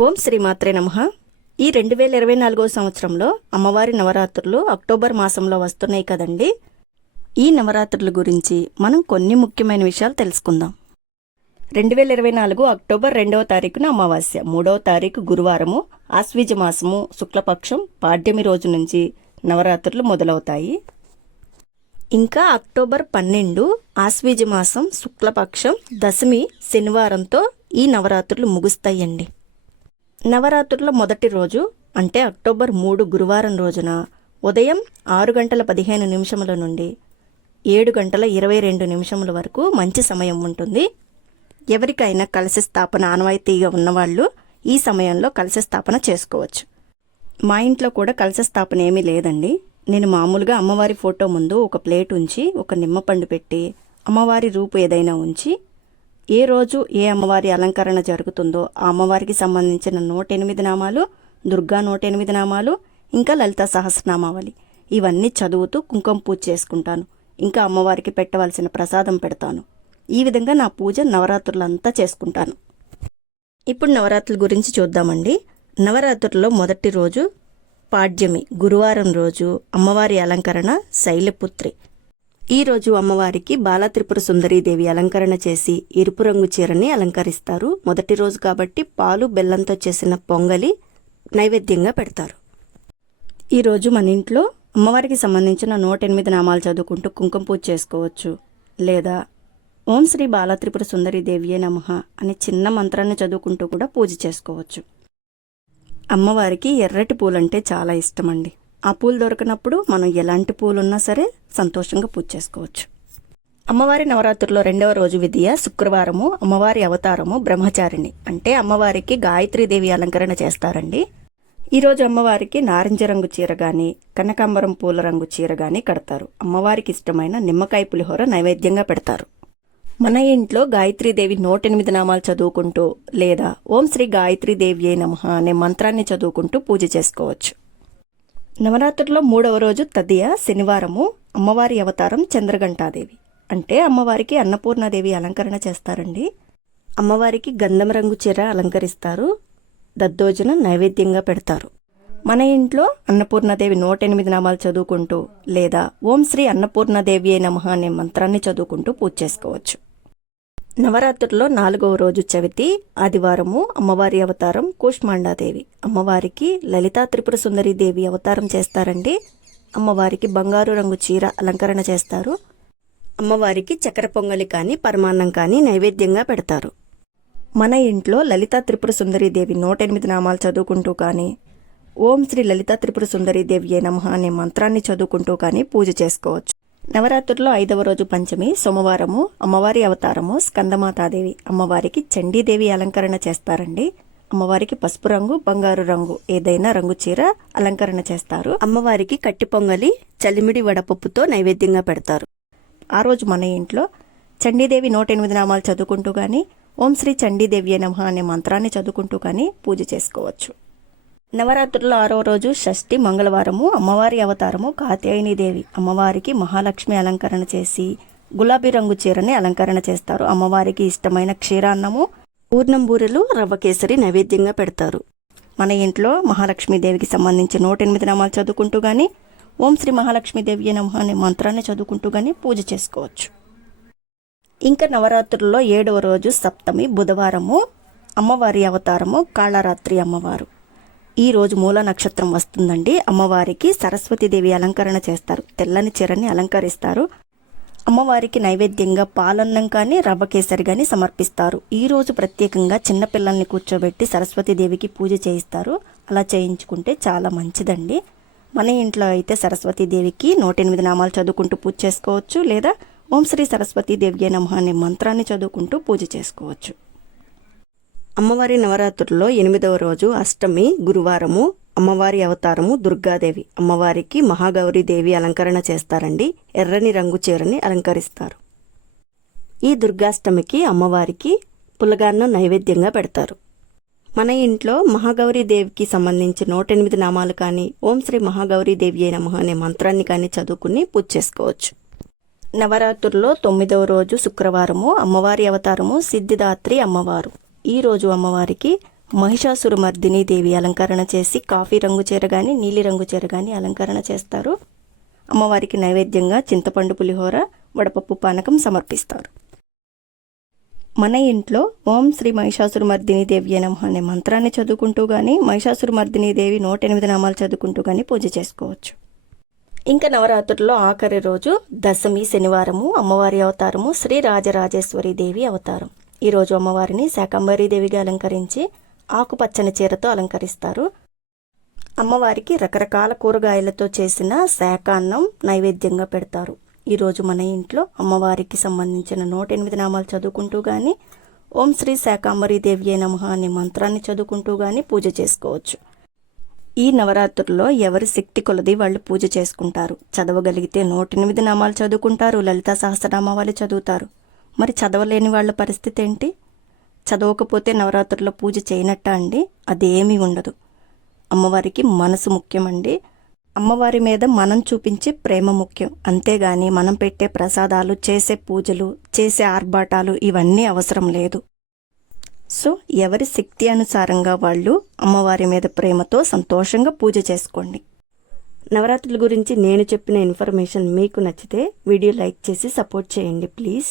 ఓం శ్రీమాత్రే నమ. ఈ రెండు వేల ఇరవై నాలుగో సంవత్సరంలో అమ్మవారి నవరాత్రులు అక్టోబర్ మాసంలో వస్తున్నాయి కదండి. ఈ నవరాత్రుల గురించి మనం కొన్ని ముఖ్యమైన విషయాలు తెలుసుకుందాం. రెండు వేల ఇరవై నాలుగు అక్టోబర్ రెండవ తారీఖున అమావాస్య మూడవ తారీఖు గురువారము ఆశ్వీజ మాసము శుక్లపక్షం పాడ్యమి రోజు నుంచి నవరాత్రులు మొదలవుతాయి. ఇంకా అక్టోబర్ పన్నెండు ఆశ్వీజ మాసం శుక్లపక్షం దశమి శనివారంతో ఈ నవరాత్రులు ముగుస్తాయండి. నవరాత్రుల మొదటి రోజు అంటే అక్టోబర్ మూడు గురువారం రోజున ఉదయం ఆరు గంటల పదిహేను నిమిషముల నుండి ఏడు గంటల ఇరవై రెండు నిమిషముల వరకు మంచి సమయం ఉంటుంది. ఎవరికైనా కలశ స్థాపన ఆనవాయితీగా ఉన్నవాళ్ళు ఈ సమయంలో కలశ స్థాపన చేసుకోవచ్చు. మా ఇంట్లో కూడా కలశ స్థాపన ఏమీ లేదండి. నేను మామూలుగా అమ్మవారి ఫోటో ముందు ఒక ప్లేట్ ఉంచి ఒక నిమ్మపండు పెట్టి అమ్మవారి రూపు ఏదైనా ఉంచి ఏ రోజు ఏ అమ్మవారి అలంకరణ జరుగుతుందో ఆ అమ్మవారికి సంబంధించిన నూట ఎనిమిది నామాలు దుర్గా నూట ఎనిమిది నామాలు ఇంకా లలిత సహస్రనామావళి. ఇవన్నీ చదువుతూ కుంకుమ పూజ చేసుకుంటాను. ఇంకా అమ్మవారికి పెట్టవలసిన ప్రసాదం పెడతాను. ఈ విధంగా నా పూజ నవరాత్రులంతా చేసుకుంటాను. ఇప్పుడు నవరాత్రుల గురించి చూద్దామండి. నవరాత్రుల్లో మొదటి రోజు పాడ్యమి గురువారం రోజు అమ్మవారి అలంకరణ శైలపుత్రి. ఈ రోజు అమ్మవారికి బాలత్రిపుర సుందరీదేవి అలంకరణ చేసి ఎరుపు రంగు చీరని అలంకరిస్తారు. మొదటి రోజు కాబట్టి పాలు బెల్లంతో చేసిన పొంగలి నైవేద్యంగా పెడతారు. ఈ రోజు మన ఇంట్లో అమ్మవారికి సంబంధించిన నూట ఎనిమిది నామాలు చదువుకుంటూ కుంకుమ పూజ చేసుకోవచ్చు. లేదా ఓం శ్రీ బాలత్రిపుర సుందరీదేవియే నమః అనే చిన్న మంత్రాన్ని చదువుకుంటూ కూడా పూజ చేసుకోవచ్చు. అమ్మవారికి ఎర్రటి పూలంటే చాలా ఇష్టమండి. ఆ పూలు దొరికినప్పుడు మనం ఎలాంటి పూలు ఉన్నా సరే సంతోషంగా పూజ చేసుకోవచ్చు. అమ్మవారి నవరాత్రుల్లో రెండవ రోజు విద్య శుక్రవారము అమ్మవారి అవతారము బ్రహ్మచారిణి. అంటే అమ్మవారికి గాయత్రీదేవి అలంకరణ చేస్తారండి. ఈరోజు అమ్మవారికి నారింజ రంగు చీర కానీ కనకాంబరం పూల రంగు చీర కానీ కడతారు. అమ్మవారికి ఇష్టమైన నిమ్మకాయ పులిహోర నైవేద్యంగా పెడతారు. మన ఇంట్లో గాయత్రీదేవి నూటెనిమిది నామాలు చదువుకుంటూ లేదా ఓం శ్రీ గాయత్రీదేవి నమః అనే మంత్రాన్ని చదువుకుంటూ పూజ చేసుకోవచ్చు. నవరాత్రుల్లో మూడవ రోజు తదియ శనివారము అమ్మవారి అవతారం చంద్రఘంటాదేవి. అంటే అమ్మవారికి అన్నపూర్ణాదేవి అలంకరణ చేస్తారండి. అమ్మవారికి గంధం రంగు చీర అలంకరిస్తారు. దద్దోజన నైవేద్యంగా పెడతారు. మన ఇంట్లో అన్నపూర్ణాదేవి నూట ఎనిమిది నామాలు చదువుకుంటూ లేదా ఓం శ్రీ అన్నపూర్ణాదేవి నమః అనే మంత్రాన్ని చదువుకుంటూ పూజ చేసుకోవచ్చు. నవరాత్రుల్లో నాలుగవ రోజు చవితి ఆదివారము అమ్మవారి అవతారం కూష్మాండాదేవి. అమ్మవారికి లలితా త్రిపుర సుందరి దేవి అవతారం చేస్తారండి. అమ్మవారికి బంగారు రంగు చీర అలంకరణ చేస్తారు. అమ్మవారికి చక్కెర పొంగలి కానీ పరమాన్నం కానీ నైవేద్యంగా పెడతారు. మన ఇంట్లో లలితా త్రిపుర సుందరి దేవి నూట ఎనిమిది నామాలు చదువుకుంటూ కానీ ఓం శ్రీ లలితా త్రిపుర సుందరి దేవి నమ అనే మంత్రాన్ని చదువుకుంటూ కానీ పూజ చేసుకోవచ్చు. నవరాత్రుల్లో ఐదవ రోజు పంచమి సోమవారము అమ్మవారి అవతారము స్కందమాతాదేవి. అమ్మవారికి చండీదేవి అలంకరణ చేస్తారండి. అమ్మవారికి పసుపు రంగు బంగారు రంగు ఏదైనా రంగు చీర అలంకరణ చేస్తారు. అమ్మవారికి కట్టి పొంగలి చలిమిడి వడపప్పుతో నైవేద్యంగా పెడతారు. ఆ రోజు మన ఇంట్లో చండీదేవి నూట ఎనిమిది నామాలు చదువుకుంటూ కానీ ఓం శ్రీ చండీదేవి నమః అనే మంత్రాన్ని చదువుకుంటూ కానీ పూజ చేసుకోవచ్చు. నవరాత్రుల్లో ఆరో రోజు షష్ఠి మంగళవారము అమ్మవారి అవతారము కాత్యాయని దేవి అమ్మవారికి మహాలక్ష్మి అలంకరణ చేసి గులాబీ రంగు చీరని అలంకరణ చేస్తారు. అమ్మవారికి ఇష్టమైన క్షీరాన్నము పూర్ణం బూరెలు రవ్వ కేసరి నైవేద్యంగా పెడతారు. మన ఇంట్లో మహాలక్ష్మీదేవికి సంబంధించి నూట ఎనిమిది నామాలు చదువుకుంటూ కానీ ఓం శ్రీ మహాలక్ష్మీదేవి నమః అనే మంత్రాన్ని చదువుకుంటూ కానీ పూజ చేసుకోవచ్చు. ఇంకా నవరాత్రుల్లో ఏడవ రోజు సప్తమి బుధవారము అమ్మవారి అవతారము కాళరాత్రి అమ్మవారు. ఈ రోజు మూల నక్షత్రం వస్తుందండి. అమ్మవారికి సరస్వతీదేవి అలంకరణ చేస్తారు. తెల్లని చీరని అలంకరిస్తారు. అమ్మవారికి నైవేద్యంగా పాలన్నం కానీ రవ్వ కేసరి కానీ సమర్పిస్తారు. ఈ రోజు ప్రత్యేకంగా చిన్నపిల్లల్ని కూర్చోబెట్టి సరస్వతీదేవికి పూజ చేయిస్తారు. అలా చేయించుకుంటే చాలా మంచిదండి. మన ఇంట్లో అయితే సరస్వతీదేవికి నూట ఎనిమిది నామాలు చదువుకుంటూ పూజ చేసుకోవచ్చు లేదా ఓం శ్రీ సరస్వతీదేవి నమ అనే మంత్రాన్ని చదువుకుంటూ పూజ చేసుకోవచ్చు. అమ్మవారి నవరాత్రుల్లో ఎనిమిదవ రోజు అష్టమి గురువారము అమ్మవారి అవతారము దుర్గాదేవి. అమ్మవారికి మహాగౌరీదేవి అలంకరణ చేస్తారండి. ఎర్రని రంగు చీరని అలంకరిస్తారు. ఈ దుర్గాష్టమికి అమ్మవారికి పులగాన్న నైవేద్యంగా పెడతారు. మన ఇంట్లో మహాగౌరీదేవికి సంబంధించి నూట ఎనిమిది నామాలు కానీ ఓం శ్రీ మహాగౌరీదేవి మహా అనే మంత్రాన్ని కానీ చదువుకుని పూజ చేసుకోవచ్చు. నవరాత్రుల్లో తొమ్మిదవ రోజు శుక్రవారము అమ్మవారి అవతారము సిద్ధిదాత్రి అమ్మవారు. ఈరోజు అమ్మవారికి మహిషాసురమర్దిని దేవి అలంకరణ చేసి కాఫీ రంగు చీర కానీ నీలి రంగు చీర కానీ అలంకరణ చేస్తారు. అమ్మవారికి నైవేద్యంగా చింతపండు పులిహోర వడపప్పు పానకం సమర్పిస్తారు. మన ఇంట్లో ఓం శ్రీ మహిషాసురమర్దిని దేవి నమః అనే మంత్రాన్ని చదువుకుంటూ కానీ మహిషాసురమర్దిని దేవి నూట ఎనిమిది నామాలు చదువుకుంటూ కానీ పూజ చేసుకోవచ్చు. ఇంకా నవరాత్రుల్లో ఆఖరి రోజు దశమి శనివారము అమ్మవారి అవతారము శ్రీ రాజరాజేశ్వరి దేవి అవతారం. ఈరోజు అమ్మవారిని శాకంబరీదేవిగా అలంకరించి ఆకుపచ్చని చీరతో అలంకరిస్తారు. అమ్మవారికి రకరకాల కూరగాయలతో చేసిన శాకాన్నం నైవేద్యంగా పెడతారు. ఈరోజు మన ఇంట్లో అమ్మవారికి సంబంధించిన నూట ఎనిమిది నామాలు చదువుకుంటూ కానీ ఓం శ్రీ శాకాంబరి దేవ్యే నమః అనే మంత్రాన్ని చదువుకుంటూ కానీ పూజ చేసుకోవచ్చు. ఈ నవరాత్రుల్లో ఎవరి శక్తి కొలది వాళ్ళు పూజ చేసుకుంటారు. చదవగలిగితే నూట ఎనిమిది నామాలు చదువుకుంటారు. లలితా సహస్రనామాలు చదువుతారు. మరి చదవలేని వాళ్ళ పరిస్థితి ఏంటి? చదవకపోతే నవరాత్రుల్లో పూజ చేయనట్టా అండి? అదేమీ ఉండదు. అమ్మవారికి మనసు ముఖ్యమండి. అమ్మవారి మీద మనం చూపించే ప్రేమ ముఖ్యం. అంతేగాని మనం పెట్టే ప్రసాదాలు చేసే పూజలు చేసే ఆర్భాటాలు ఇవన్నీ అవసరం లేదు. సో ఎవరి శక్తి అనుసారంగా వాళ్ళు అమ్మవారి మీద ప్రేమతో సంతోషంగా పూజ చేసుకోండి. నవరాత్రుల గురించి నేను చెప్పిన ఇన్ఫర్మేషన్ మీకు నచ్చితే వీడియో లైక్ చేసి సపోర్ట్ చేయండి please.